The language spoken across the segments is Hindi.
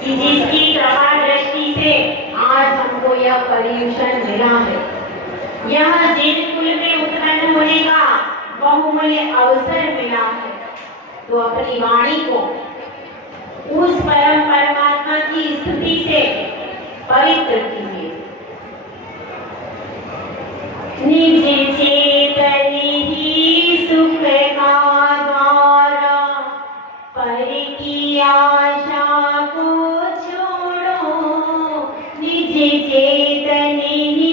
कि जिसकी कृपा दृष्टि से आज हमको यह पर्यूषण मिला है, यह जिन कुल में उत्पन्न होने का बहुमूल्य अवसर मिला है, तो अपनी वाणी को उस परम परमात्मा की स्तुति से पवित्र कीजिए। निज चेतन ही सुख का द्वारा, पर की आशा को छोड़ो। निज चेतन ही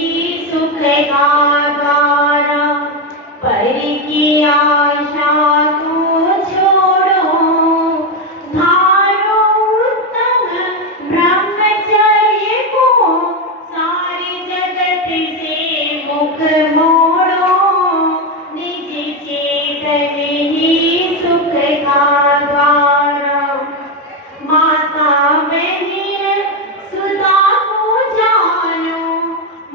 सुख का द्वारा, पर की आशा को छोड़ो। धारो उत्तम ब्रह्मचर्य को, सारे जगत से मुख मोड़ो। निज चेतन ही सुख का द्वारा, माता बहन सुता को जानो,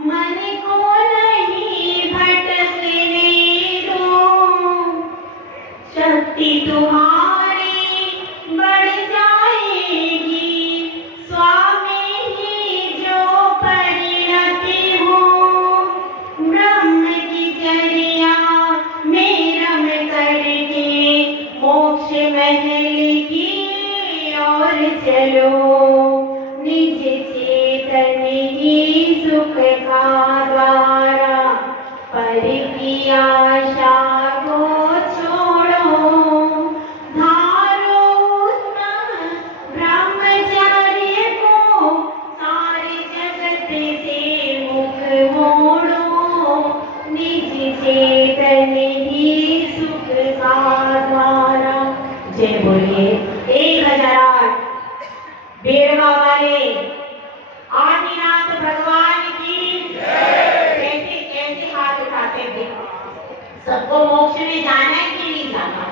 मन को नहीं भटकने दो। शक्ति तुम्हारी बढ़ जाएगी, स्वामी ही जो परिणति हो। ब्रह्म की चर्या में रम करके, मोक्ष महल की ओर चलो। निज चेतन ही सुख का द्वारा, पर की आशा को छोड़ो। धारो उत्तम ब्रह्मचर्य को, सारे जगत से मुख मोड़ो। निज चेतन ही सुख का द्वारा। जय बोलिए 1008 बेड़वा वाले आदिनाथ भगवान की। कैसे कैसे हाथ उठाते थे, सबको मोक्ष में जाना है कि नहीं जाना,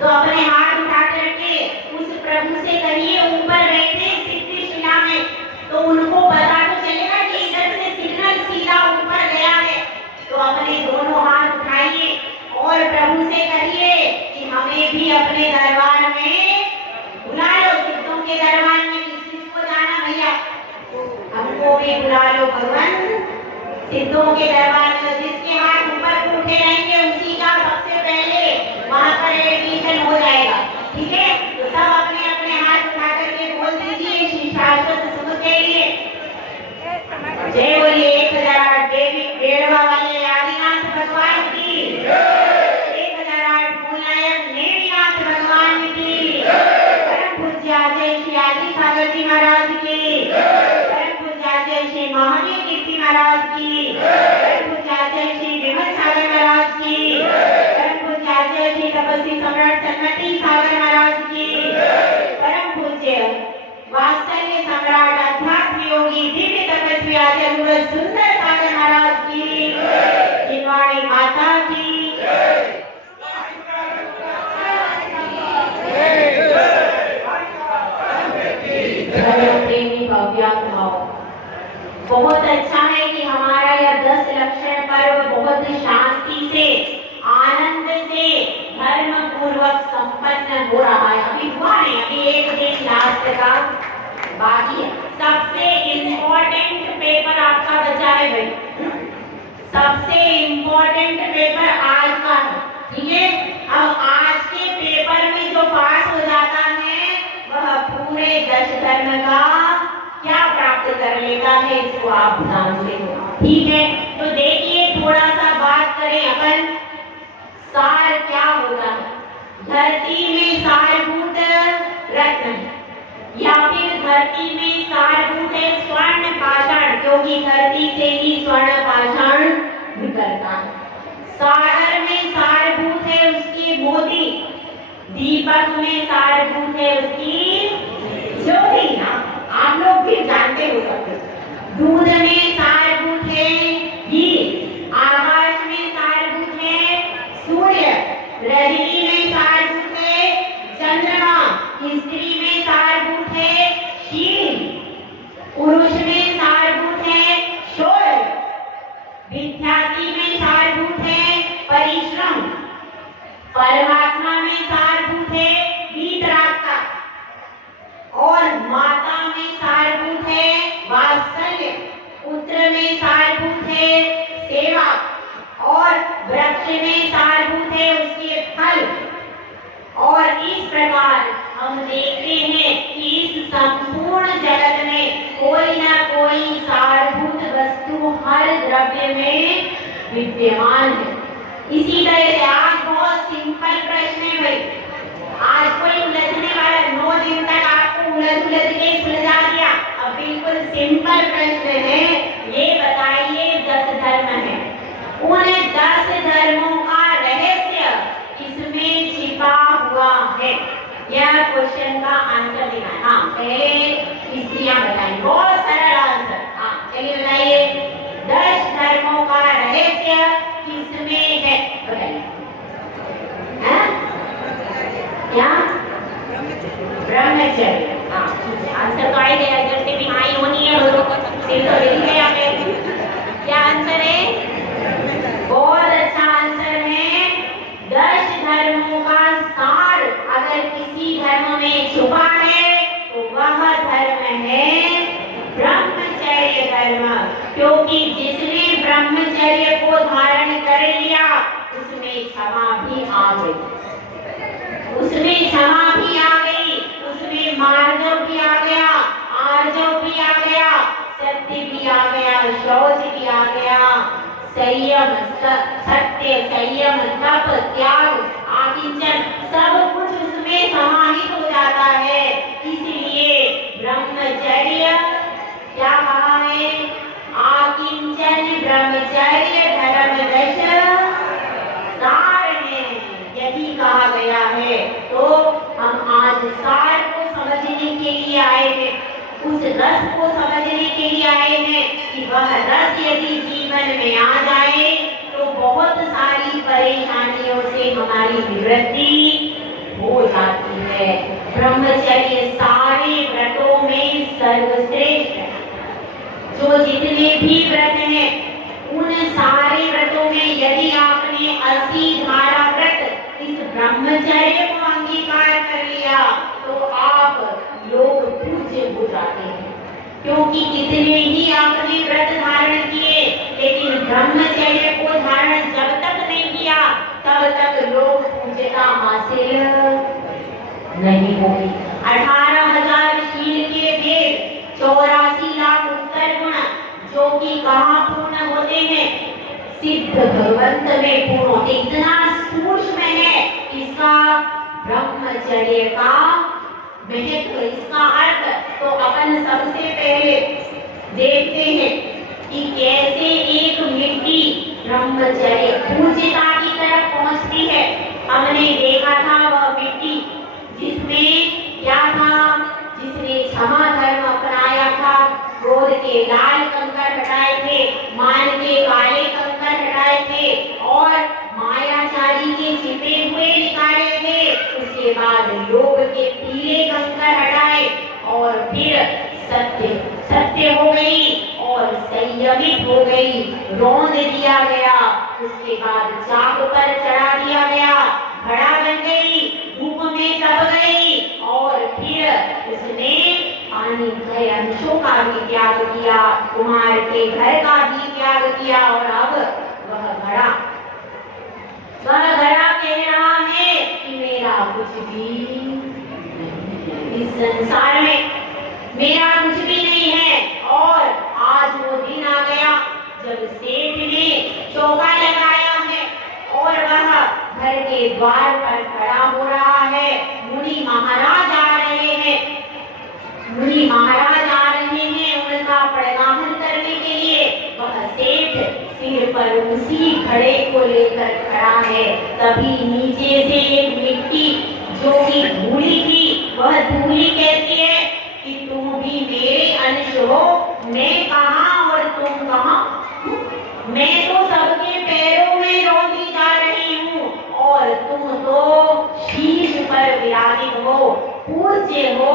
तो अपने हाथ उठा करके उस प्रभु से कहिए, ऊपर बैठे सिद्धि शिला में, तो उनको पता तो चलेगा कि इधर से सिग्नल सीधा ऊपर गया है। तो अपने दोनों हाथ उठाइए और प्रभु से कहिए कि हमें भी अपने दरबार में बुला लो। सिद्धों के दरबार में किस किसको जाना भैया, हमको भी बुला लो भगवान। सिद्धों के दरबार में जिसके हाथ ऊपर उठे रहेंगे, उसी का सबसे पहले वहां पर एडमिशन हो जाएगा। ठीक है, तो सब अपने अपने हाथ उठा करके बोल दीजिए श्री शाश्वत सुख के लिए जय बोलिए। 1008 देवी बेड़वा वाले आदिनाथ भगवान की, 1008 मूलायक नेमिनाथ भगवान की, परम पूज्य आचार्य श्री आदि सागर जी महाराज की, परम पूज्य आचार्य श्री महावीर कीर्ति महाराज की, परम पूज्य आचार्य श्री विमल सागर महाराज की, परम पूज्य आचार्य श्री तपस्वी सम्राट सन्मति सागर महाराज की, परम पूज्य वात्सल्य सम्राट अध्यात्म योगी दिव्य तपस्वी आचार्य गुरु सुंदर सागर महाराज की, जिनवाणी माता की। प्रेमी भव्यात्माओं, बहुत अच्छा है कि हमारा यह 10 लक्षण पर्व बहुत शांति से, आनंद से, धर्म पूर्वक संपन्न हो रहा है। अभी हुआ नहीं, अभी एक दिन लास्ट का बाकी है। सबसे इम्पोर्टेंट पेपर आपका बचा है भाई, सबसे इम्पोर्टेंट पेपर आज का है। ठीक है, अब आज के पेपर में जो पास हो जाता है वह पूरे 10 धर्म का क्या प्राप्त कर लेता है, इसको आप जानते हो। ठीक है, तो देखिए थोड़ा सा बात करें अपन, सार क्या होता है। धरती में सारभूत रत्न है, या फिर धरती में सारभूत है स्वर्ण पाषाण, क्योंकि धरती से ही स्वर्ण पाषाण निकलता है। सागर में सारभूत है उसके मोती, दीपक में सारभूत है उसकी ज्योति। ना आप लोग भी जानते हो सकते। दूध में सारभूत है घी, आकाश में सारभूत है सूर्य, रजनी में सारभूत है चंद्रमा, स्त्री में सारभूत है शील, पुरुष में सारभूत है शोर, विद्यार्थी में सारभूत है परिश्रम, परमात्मा में सारभूत है वीतरागता, और माता विद्यमान है। इसी तरह से आज बहुत सिंपल प्रश्न है भाई, आज कोई उलझने वाला 9 दिन तक आपको उलझ के सुलझा दिया। अब बिल्कुल सिंपल प्रश्न है, ये बताइए 10 धर्म है, उन 10 धर्मों का रहस्य इसमें छिपा हुआ है। यह क्वेश्चन का आंसर देना है। हाँ, पहले स्त्रियां बताएं, बहुत सरल आंसर। हाँ चलिए बताइए, 10 धर्मों का रहस्य किसमें है, बताइए। क्या? ब्रह्मचर्य। हाँ ठीक है, आंसर तो आई गया, इधर से भी आई होनी है, सिर तो हिल गया मेरे। क्या आंसर है? बहुत अच्छा आंसर है। 10 धर्मों का सार अगर किसी धर्म में छुपा है तो वह धर्म है ब्रह्मचर्य धर्म, क्योंकि जिसने ब्रह्मचर्य को धारण कर लिया उसमें क्षमा भी आ गई, उसमें क्षमा भी आ गई, उसमें मार्जव भी आ गया, आर्जव भी आ गया, सत्य भी आ गया, शौच भी आ गया, संयम, सत्य, संयम, तप, त्याग, आकिंचन, सब कुछ उसमें समाहित हो जाता है। इसलिए ब्रह्मचर्य क्या कहा है? आकिंचन ब्रह्मचर्य धर्म दश सार है, यदि कहा गया है। तो हम आज सार को समझने के लिए आए हैं, उस रस को समझने के लिए आए हैं कि वह रस यदि जीवन में आ जाए तो बहुत सारी परेशानियों से हमारी निवृत्ति हो जाती है। ब्रह्मचर्य सारे व्रतों में सर्वश्रेष्ठ है। जो जितने भी व्रत हैं उन सारे व्रतों में यदि आपने 80 धारा व्रत इस ब्रह्मचर्य को अंगीकार कर लिया तो आप लोग पूज्य हो जाते हैं, क्योंकि कितने ही आपने व्रत धारण किए लेकिन ब्रह्मचर्य को धारण जब तक नहीं किया तब तक लोग पूज्यता हासिल नहीं होगी। 18,000 शील के वेद, 84 लाख उत्तर गुण जो कि कहाँ पूर्ण होते हैं? सिद्ध भगवंत में पूर्ण होते। इतना सूक्ष्म है इसका ब्रह्मचर्य का महत्व, इसका अर्थ। तो अपन सबसे पहले देखते हैं कि कैसे एक मिट्टी ब्रह्मचर्य पूज्यता की तरफ पहुंचती है। हमने देखा था वह मिट्टी जिसमें क्या था, जिसने क्षमा धर्म अपनाया था, क्रोध के लाल कंकर हटाए थे, मान के काले कंकर हटाए थे और मायाचारी के छिपे हुए निकाले थे। उसके बाद लोभ के पीले कंकर हटाए और फिर सत्य हो गई और संयमित हो गई, रौंद दिया गया। उसके बाद चाक पर चढ़ा दिया गया, घड़ा बन गई, धूप में तप गई और फिर उसने पानी के अंशों का भी त्याग किया, कुम्हार के घर का भी त्याग किया और अब वह घड़ा कह रहा है कि मेरा कुछ भी इस संसार में मेरा कुछ भी नहीं है। और आज वो दिन आ गया जब सेठ ने चौका लगाया है और वह घर के द्वार पर खड़ा हो रहा है। मुनि महाराज आ रहे हैं, मुनि महाराज आ रहे हैं उनका प्रणाम करने के लिए। वह सेठ सिर पर उसी घड़े को लेकर खड़ा है। तभी नीचे से एक मिट्टी जो कि धूली थी, वह धूली कहती है कि तुम भी मेरे अंश हो, मैं कहाँ और तुम कहाँ? मैं तो सबके पैरों में रोती जा रही हूँ और तुम तो शीश पर विराजित हो, पूज्य हो।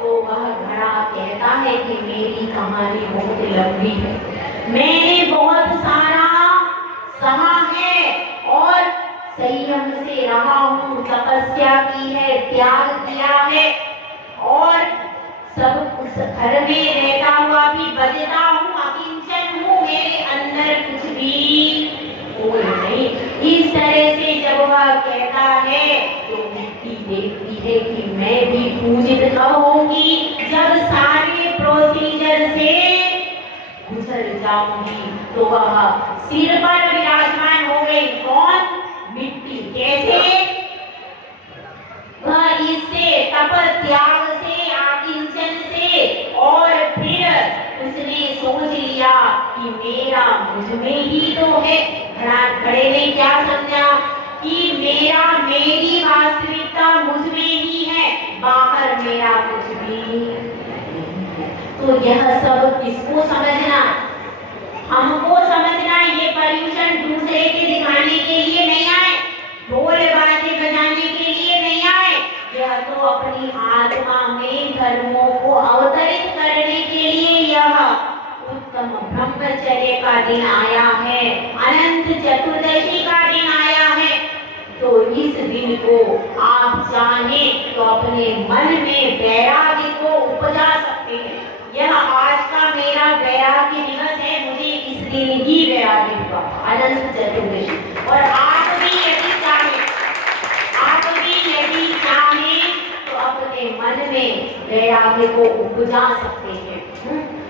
तो वह घड़ा कहता है कि मेरी कहानी बहुत लंबी है, मैंने बहुत सारा सहा है और संयम से रहा हूँ, तपस्या की है, त्याग किया है और सब उस घर में रहता हुआ भी बजता हूँ, अकिंचन हूँ, मेरे अंदर कुछ भी कोई नहीं। इस तरह से जब वह कहता है तो मिट्टी देखती है कि मैं भी पूजित कब होंगी, जब सारे प्रोसीजर से गुजर जाऊंगी। तो वह सिर पर विराज गई। कौन? मिट्टी। कैसे? वह इससे तप त्याग से आकिंचन से और फिर उसने सोच लिया कि मेरा मुझ में ही तो है। खड़े ने क्या समझा कि मेरी वास्तविकता मुझ में ही है, बाहर मेरा कुछ भी नहीं। तो यह सब किसको समझना? हमको समझना। ये पर्यूषण दूसरे के दिखाने के लिए नहीं आए, ढोल बाजे बजाने के लिए नहीं आए। यह तो अपनी आत्मा में धर्मों को अवतरित करने के लिए यह उत्तम ब्रह्मचर्य का दिन आया है, अनंत चतुर्दशी का दिन आया है। तो इस दिन को आप चाहें तो अपने मन में वैराग्य को उपजा सकते हैं। यह आज का मेरा वैराग्य दिवस है, मुझे इस दिन ही वैराग्य हुआ, अनंत चतुर्दशी। और आप भी यदि चाहें तो अपने मन में वैराग्य को उपजा सकते हैं।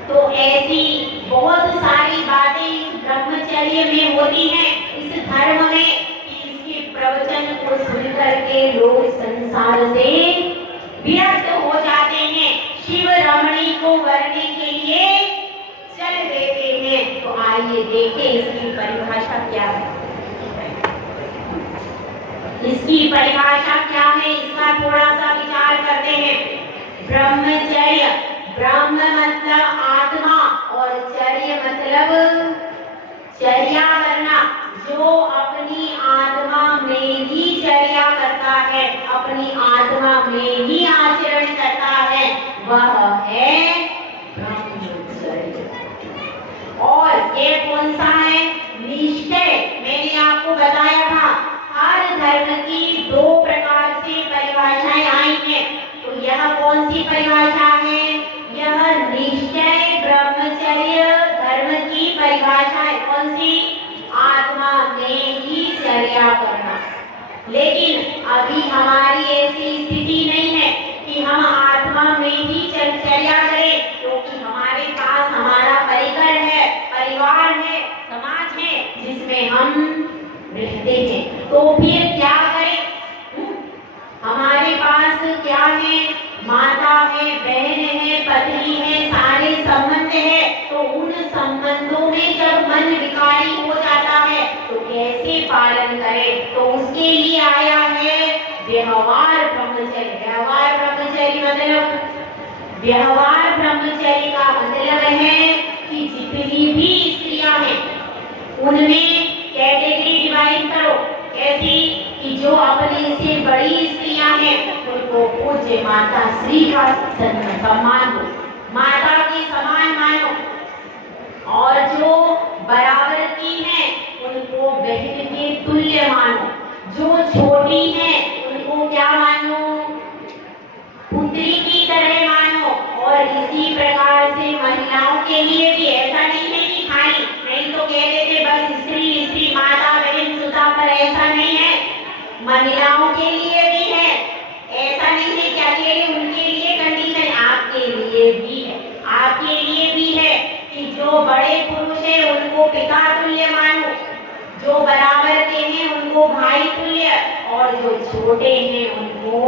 तो ऐसी बहुत सारी बातें इस ब्रह्मचर्य में होती हैं, इस धर्म में, कि इसके प्रवचन को सुन करके लोग संसार से विरक्त हो जाते हैं, शिव रमणी को करने के लिए चल देते हैं। तो आइए देखें इसकी परिभाषा क्या है। इसकी परिभाषा क्या है, इसका थोड़ा सा विचार करते हैं। ब्रह्मचर्य, ब्रह्म मतलब आत्मा और चर्य मतलब चर्या करना। जो अपनी आत्मा में ही चर्या करता है, अपनी आत्मा में ही आचरण करता है, वह है ब्रह्मचर्य। और ये कौन सा है? निश्चय। मैंने आपको बताया था हर धर्म की दो प्रकार से परिभाषाएं आई हैं। तो यह कौन सी परिभाषा है? यह निश्चय ब्रह्मचर्य धर्म की परिभाषा है। कौन सी? आत्मा में ही चर्या करना। लेकिन अभी हमारी ऐसी स्थिति नहीं है कि हम आत्मा में ही चर्या करें, क्योंकि हमारे पास हमारा परिकर है, परिवार है, समाज है जिसमें हम रहते हैं। तो फिर क्या करें? हमारे पास क्या है? माता है, बहन है, पत्नी है, सारे संबंध है। तो उन संबंधों में जब मन विकारी हो जाता है तो कैसे पालन करें? तो उसके लिए आया है व्यवहार ब्रह्मचर्य। व्यवहार ब्रह्मचर्य मतलब, व्यवहार ब्रह्मचर्य का मतलब है कि जितनी भी स्त्रियां हैं उनमें कैटेगरी डिवाइड करो। कैसी? कि जो अपने से बड़ी स्त्रियां हैं उनको पूज्य माता श्री का सम्मान दो, माता के समान मानो। और जो बराबर की हैं उनको बहन के तुल्य मानो। जो छोटी हैं उनको क्या मानो? पुत्री की तरह मानो। और इसी प्रकार से महिलाओं के लिए भी ऐसा नहीं है कि खाली नहीं तो कह देते बस स्त्री स्त्री माता बहन सुता, पर ऐसा नहीं है। महिलाओं के लिए भी है, ऐसा नहीं है कि अकेले उनके लिए कंडीशन, आपके लिए भी है। आपके लिए भी है कि जो बड़े पुरुष हैं उनको पिता तुल्य मानो, जो बराबर के हैं उनको भाई तुल्य, और जो छोटे हैं उनको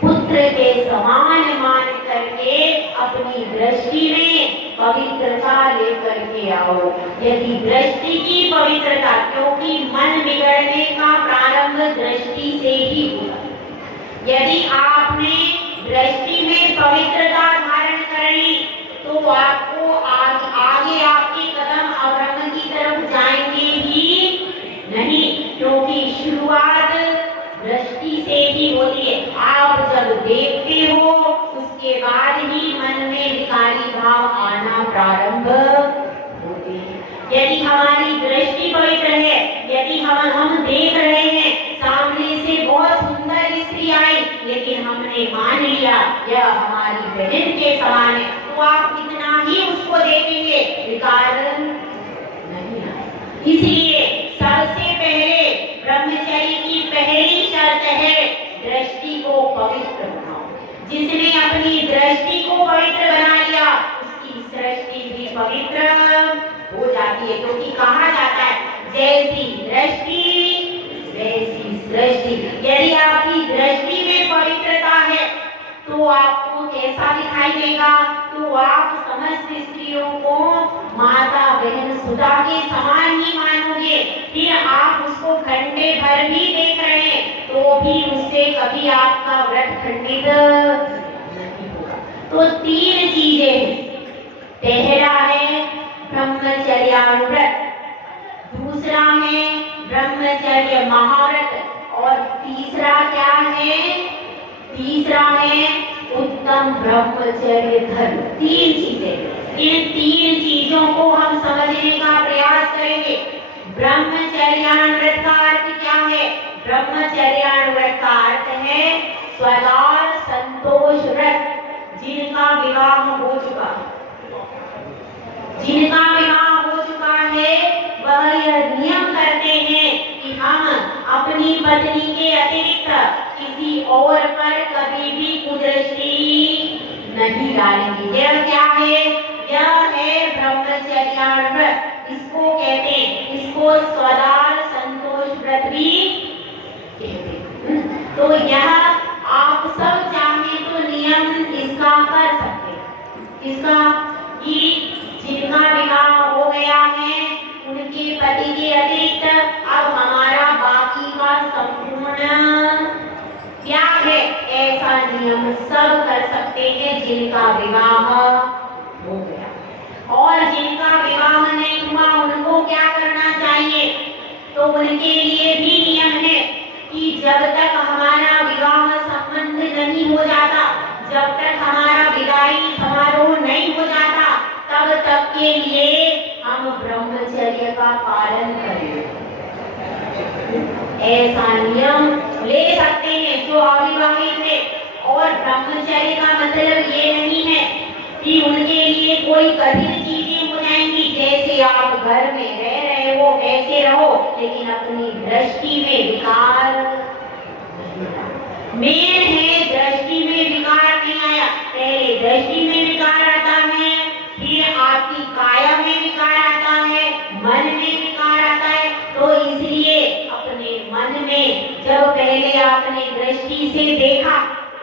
पुत्र के समान मान करके अपनी दृष्टि में पवित्रता लेकर के आओ। यदि दृष्टि की पवित्रता, क्योंकि मन बिगड़ने का प्रारंभ दृष्टि से ही हुआ। यदि आपने दृष्टि में पवित्रता धारण कर ली तो आपको आगे आपके कदम अब्रह्म की तरफ जाएंगे ही नहीं, क्योंकि शुरुआत दृष्टि से ही होती है। आप जब देखते हो उसके बाद ही मन में विकारी भाव आना प्रारंभ होते हैं। यदि हमारी दृष्टि पवित्र है, यदि हम देख रहे हैं सामने से बहुत सुंदर स्त्री आई, लेकिन हमने मान लिया यह हमारी बहन के समान है, तो आप कितना ही उसको देखेंगे, विकार नहीं आए। इसलिए सबसे पहले ब्रह्मचर्य की पहली शर्त है दृष्टि को पवित्र बनाओ। जिसने अपनी दृष्टि को पवित्र बना लिया उसकी सृष्टि भी पवित्र हो जाती है। क्योंकि कहा जाता है जैसी दृष्टि वैसी सृष्टि। यदि आपकी दृष्टि में पवित्रता है तो आपको कैसा दिखाई देगा? तो आप समस्त स्त्रियों को माता बहन सुधा के समान ही मानोगे। फिर आप उसको घंटे भर भी देख रहे हैं तो भी उससे कभी आपका व्रत खंडित नहीं होगा। तो 3 चीजें, पहला है ब्रह्मचर्यानुव्रत, दूसरा है ब्रह्मचर्य महाव्रत और तीसरा क्या है? तीसरा है उत्तम ब्रह्मचर्य धर्म। 3 चीजें। इन 3 चीजों को हम समझने का प्रयास करेंगे। ब्रह्मचर्यानुव्रत का अर्थ क्या है? ब्रह्मचर्यानुव्रत का अर्थ है स्वदार संतोष व्रत। जिनका विवाह हो चुका, जिनका विवाह हो चुका है वह यह नियम करते हैं कि हम अपनी पत्नी के अतिरिक्त किसी और पर कभी भी कुदृष्टि नहीं डालेंगे। यह क्या है? यह है ब्रह्मचर्यानुव्रत। इसको कहते हैं, इसको स्वदार संतोष व्रत भी कहते हैं। तो यह आप सब चाहें तो नियम इसका कर सकते हैं। इसका कि जिनका विवाह हो गया है उनके पति के अतिरिक्त अब हमारा बाकी का संपूर्ण त्याग है, ऐसा नियम सब कर सकते हैं जिनका विवाह हो गया। और जिनका विवाह नहीं हुआ उनको क्या करना चाहिए? तो उनके लिए भी नियम है कि जब तक हमारा विवाह संबंध नहीं हो जाता, जब तक हमारा विदाई समारोह नहीं हो जाता, तब तक के लिए हम ब्रह्मचर्य का पालन करें। ऐसा नियम ले सकते हैं जो अविवाहित है। और ब्रह्मचर्य का मतलब ये नहीं है कि उनके लिए कोई कठिन चीजें हो जाएंगी। जैसे आप घर में रह रहे हो वैसे रहो, लेकिन अपनी दृष्टि में विकार। मेन है दृष्टि में विकार नहीं आया। पहले दृष्टि में विकार आता है, फिर आपकी काया में विकार आता है, मन में विकार आता है। तो इसलिए अपने मन में जब पहले आपने दृष्टि से देखा,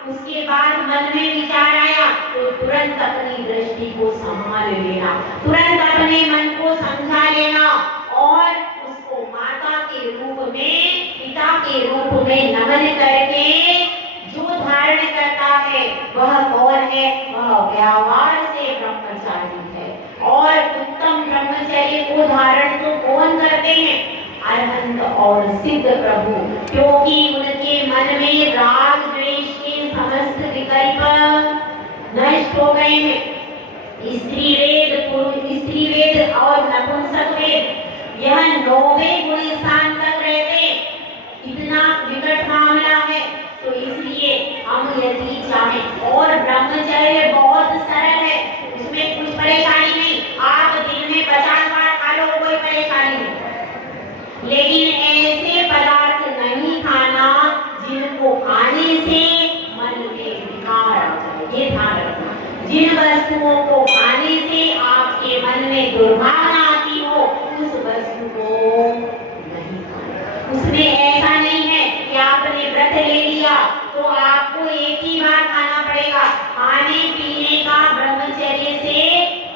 उसके बाद मन में विचार आया, तो तुरंत अपनी दृष्टि को संभाल लेना, तुरंत अपने मन को समझा लेना और उसको माता के रूप में, पिता के रूप में नमन करके जो धारण करता है वह कौन है? वह व्यवहार से ब्रह्मचारी है। और उत्तम ब्रह्मचर्य को धारण तो कौन करते हैं? अरहंत और सिद्ध प्रभु, क्योंकि उनके मन में राग द्वेष के समस्त विकल्प नष्ट हो गए हैं। स्त्री वेद और नपुंसक वेद यह 9वें गुण स्थान तक रहते। इतना विकट मामला है। तो इसलिए हम यदि चाहें, और ब्रह्मचर्य बहुत सरल है, उसमें कुछ परेशानी नहीं। आप दिन में 50 बार खा लो, कोई परेशानी नहीं। लेकिन ऐसे पदार्थ नहीं खाना जिनको खाने से मन में विकार आ जाए, ये ध्यान रखना। जिन वस्तुओं को खाने से आपके मन में दुर्भावना आती हो, उस वस्तु को नहीं खाना। उसमें ऐसा नहीं है कि आपने व्रत ले लिया तो आपको एक ही बार खाना पड़ेगा। खाने पीने का ब्रह्मचर्य से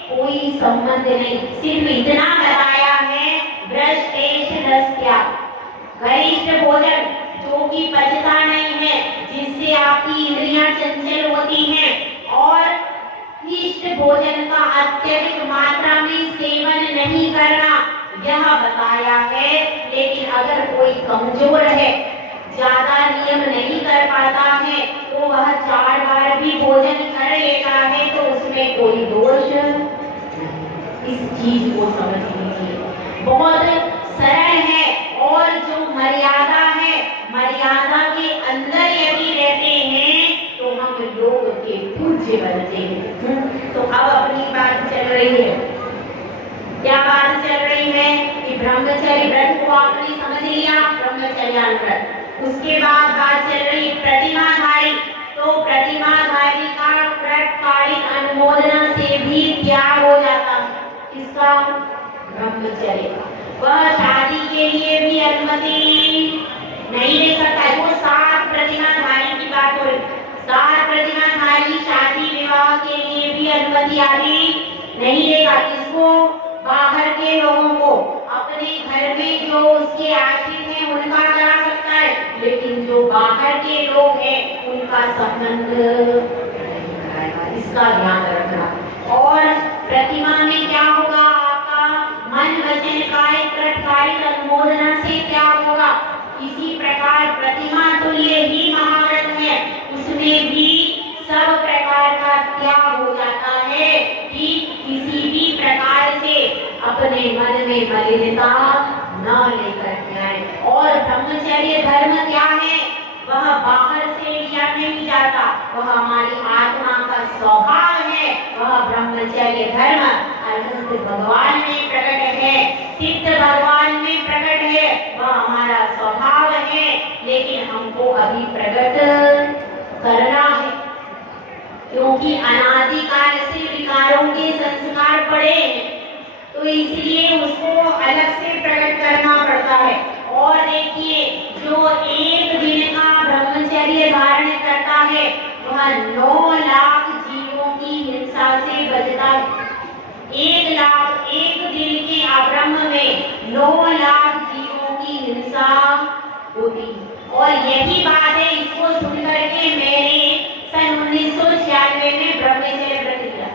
कोई संबंध नहीं। सिर्फ इतना बताया है, ब्रह्मचर्य रस त्याग, गरिष्ठ भोजन जो कि पचता नहीं है, जिससे आपकी इंद्रियां चंचल होती हैं, और इष्ट भोजन का अत्यधिक मात्रा में सेवन नहीं करना, यह बताया है। लेकिन अगर कोई कमजोर है, ज्यादा नियम नहीं कर पाता है, तो वह 4 बार भी भोजन कर लेता है, तो उसमें कोई दोष नहीं। इस चीज को समझ लीजिए, बहुत सरल है। और जो मर्यादा है, मर्यादा के अंदर यदि रहते हैं तो हम योग के पूज्य बनते हैं। तो अब अपनी बात चल रही है, क्या बात चल रही है कि ब्रह्मचर्य व्रत को आपने समझ लिया, ब्रह्मचर्यानुव्रत। उसके बाद बात चल रही प्रतिमाधारी। तो प्रतिमाधारी का व्रतकालिक अनुमोदना से भी त्याग हो जाता है। किसका? ब्रह्मचर्य का। वह शादी के लिए भी अनुमति नहीं दे सकता। वो 7 प्रतिमाधारी की बात हो रही। 7 प्रतिमाधारी शादी विवाह के लिए भी अनुमति आदि नहीं देगा। किसको? बाहर के लोगों को। अपने घर में जो उसके आश्रित हैं उनका करा सकता है, लेकिन जो बाहर के लोग हैं उनका संबंध नहीं कराएगा। इसका ध्यान रखना। और प्रतिमा में क्या होगा? आपका मन वचन काय कृत अनुमोदना से क्या होगा? इसी प्रकार प्रतिमा तुल्य ही महाव्रत है, उसमें भी सब प्रकार का त्याग हो जाता है कि किसी भी प्रकार से अपने मन में मलिनता न लेकर के आए। और ब्रह्मचर्य धर्म क्या है? वह बाहर से लिया नहीं जाता, वह हमारी आत्मा का स्वभाव है। वह ब्रह्मचर्य धर्म अनंत भगवान में प्रकट है, सिद्ध भगवान में प्रकट है, वह हमारा स्वभाव है। लेकिन हमको अभी प्रकट करना है, क्योंकि अनादिकाल से विकारों के संस्कार पड़े हैं, तो इसलिए उसको अलग से प्रकट करना पड़ता है। और देखिए, जो एक दिन का ब्रह्मचर्य धारण करता है वह 9 लाख जीवों की हिंसा से बचता है। 1 लाख, एक दिन के अब्रह्म में 9 लाख जीवों की हिंसा होती। और यही बात है, इसको सुनकर के मैंने सन 1996 में ब्रह्मचर्य व्रत किया।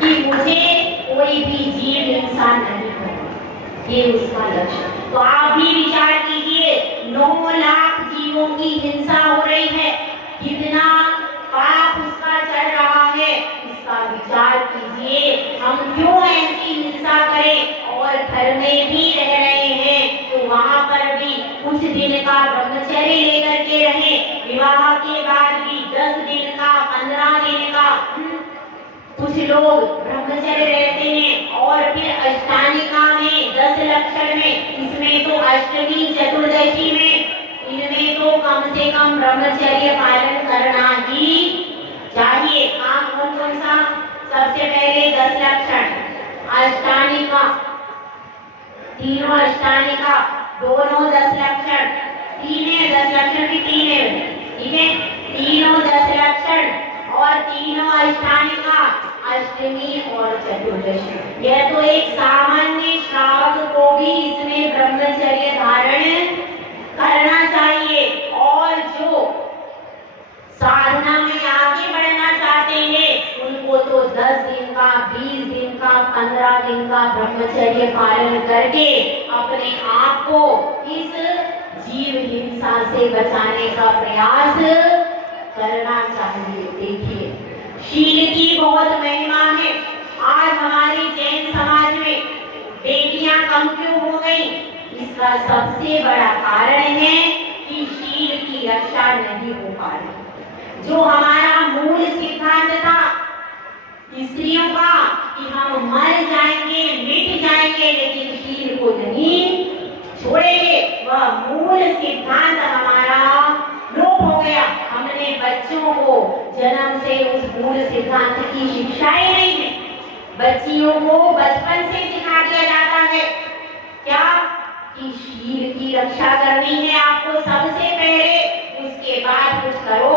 कि मुझे कोई भी जीव हिंसा नहीं करना, ये उसका लक्ष्य। तो आप भी विचार कीजिए, 9 लाख जीवों की हिंसा हो रही है, कितना पाप उसका चल रहा है, इसका विचार कीजिए। हम क्यों ऐसी हिंसा करें? और घर में भी रह रहे हैं तो वहां पर भी कुछ दिन का ब्रह्मचर्य लेकर के रहे, विवाह के बाद भी 10 दिन का, 15 दिन का कुछ लोग ब्रह्मचर्य रहते हैं। और फिर अष्टानिका में 10 लक्षण में, इसमें तो अष्टमी चतुर्दशी में, इनमें तो कम से कम ब्रह्मचर्य पालन करना ही चाहिए। काम कौन कौन सा? सबसे पहले 10 लक्षण, अष्टानिका, तीनों अष्टानिका, दोनों 10 लक्षण, 10 लक्षण भी 3 है, ठीक है, तीनों 10 लक्षण और तीनों अष्टानिका, अष्टमी और चतुर्दशी। यह तो एक सामान्य श्रावक को भी इसमें ब्रह्मचर्य धारण करना चाहिए। और जो साधना में आगे बढ़ना चाहते हैं उनको तो 10 दिन का, 20 दिन का, 15 दिन का ब्रह्मचर्य पालन करके अपने आप को इस जीव हिंसा से बचाने का प्रयास करना चाहिए। देखिए, शील की बहुत महिमा है। आज हमारे जैन समाज में बेटियां कम क्यों हो गई? इसका सबसे बड़ा कारण है कि शील की रक्षा नहीं हो पा रही। जो हमारा मूल सिद्धांत था स्त्रियों का कि हम मर जाएंगे, मिट जाएंगे, लेकिन शील को नहीं छोड़ेंगे, वह मूल सिद्धांत हमारा लोप हो गया। हमने बच्चों को जन्म से उस मूल सिद्धांत की शिक्षाएं नहीं दी। बच्चियों को बचपन से सिखा दिया जाता है क्या? कि शील की रक्षा करनी है आपको सबसे पहले, उसके बाद कुछ करो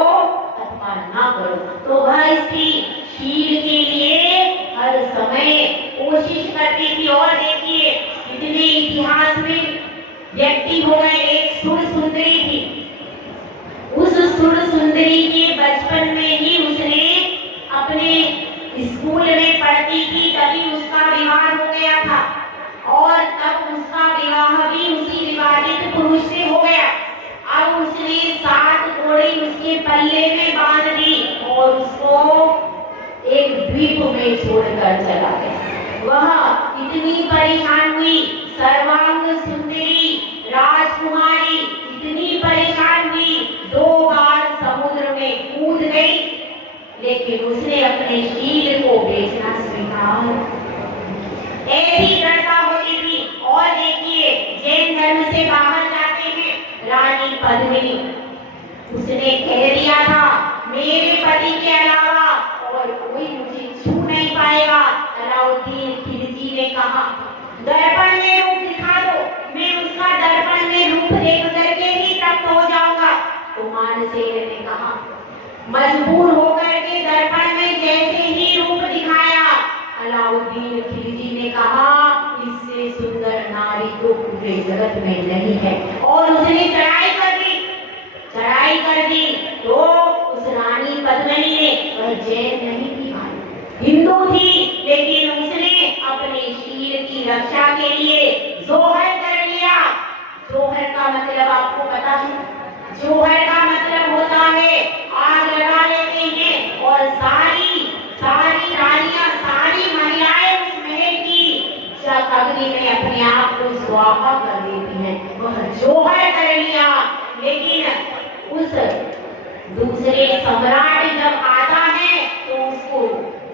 अथवा ना करो। तो वह स्त्री शील के लिए हर समय कोशिश करती थी। और देखिए, इतने इतिहास में व्यक्ति हो गए, एक सुर सुंदरी थी। उस सुर सुंदरी के बचपन में ही उसने अपने स्कूल में पढ़ती थी, तभी उसका विवाह हो गया था। और तब उसका विवाह भी उसी विवाहित पुरुष से हो गया। अब उसने 7 कोड़े उसके पल्ले में बांध दी और उसको एक द्वीप में छोड़कर चला गया। वह इतनी परेशान हुई, सर्वांग सुंदरी राजकुमारी इतनी परेशान हुई, 2 बार समुद्र में कूद गई, लेकिन उसने अपने शील को बेचना स्वीकार। ऐसी प्रथा होती थी। और देखिए, जैन धर्म से बाहर जाते हैं, रानी पद्मिनी, उसने कह दिया था मेरे पति के अलावा और कोई मुझे कहा, दर्पण में रूप दिखा दो, मैं उसका दर्पण में रूप देख करके ही तृप्त हो जाऊंगा। तो मानसेन ने कहा, मजबूर होकर के दर्पण में जैसे ही रूप दिखाया, अलाउद्दीन खिलजी ने कहा, इससे सुंदर नारी तो पूरे जगत में नहीं है, और उसने चढ़ाई कर दी। चढ़ाई कर दी तो उस रानी पद्मिनी ने, वह जैन नहीं थी भाई, हिंदू थी, लेकिन उसने अपने शील की रक्षा के लिए जोहर कर लिया। जोहर का मतलब आपको पता है? जोहर का मतलब होता है आग लगा लेते हैं और सारी रानियां, सारी महिलाएं उस महल की अग्नि में अपने आप को स्वाहा कर देती हैं। वह जोहर कर लिया। लेकिन उस दूसरे सम्राट जब आता है तो उसको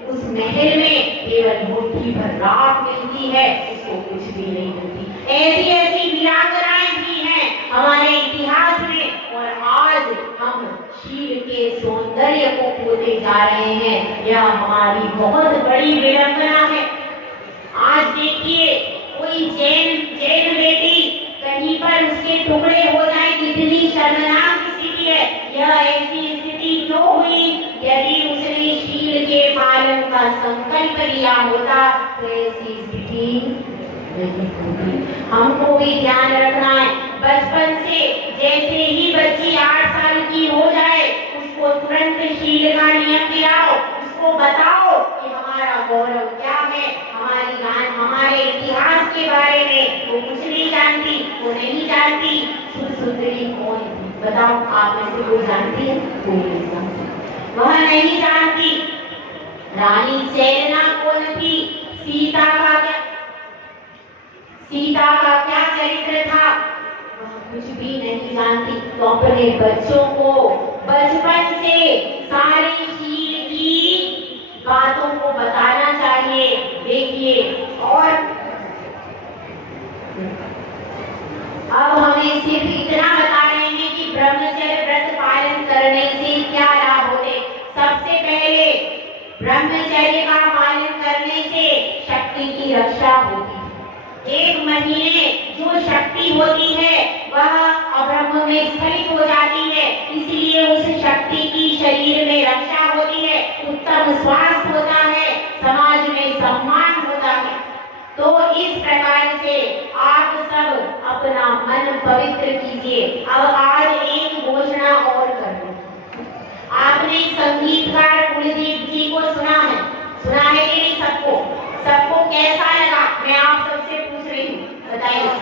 उस महल में केवल मुट्ठी भर राख मिलती है, उसको कुछ भी नहीं मिलती। ऐसी ऐसी वीरांगनाएं भी हैं हमारे इतिहास में, और आज हम शील के सौंदर्य को खोते जा रहे हैं। यह हमारी बहुत बड़ी विडंबना है। आज देखिए, कोई जैन बेटी कहीं पर उसके टुकड़े हो जाए, कितनी शर्मनाक स्थिति है। यह ऐसी स्थिति क्यों हुई? यदि उसने शील के पालन का संकल्प लिया होता तो ऐसी स्थिति नहीं होती। हमको भी ध्यान रखना है। बचपन से जैसे ही बच्ची 8 साल की हो जाए, उसको तुरंत शील का नियम दिलाओ, उसको बताओ कि हमारा गौरव क्या है, हमारे इतिहास के बारे में वो कुछ नहीं जानती, वो नहीं जानती। सुंदरी कौन थी बताओ, आप में से कोई जानती है? कोई नहीं जानती, वह नहीं जानती। रानी सेना कौन थी? सीता का क्या चरित्र था, वह कुछ भी नहीं जानती। तो अपने बच्चों को बचपन से सारे शील की बातों को बताना चाहिए। देखिए, और अब हमें सिर्फ इतना बता रहे हैं कि ब्रह्मचर्य व्रत पालन करने से क्या लाभ होते। सबसे पहले ब्रह्मचर्य का पालन करने से शक्ति की रक्षा होती है। 1 महीने जो शक्ति होती है वह अब्रह्म में स्खलित हो जाती है, इसलिए उस शक्ति की शरीर में रक्षा होती है, उत्तम स्वास्थ्य होता है, समाज में सम्मान होता है। तो इस प्रकार से आप सब अपना मन पवित्र कीजिए। अब आज एक घोषणा और कर दूं। आपने संगीतकार कुलदीप जी को सुना है कि नहीं? सबको कैसा लगा? मैं आप सबसे पूछ रही हूँ, बताइए।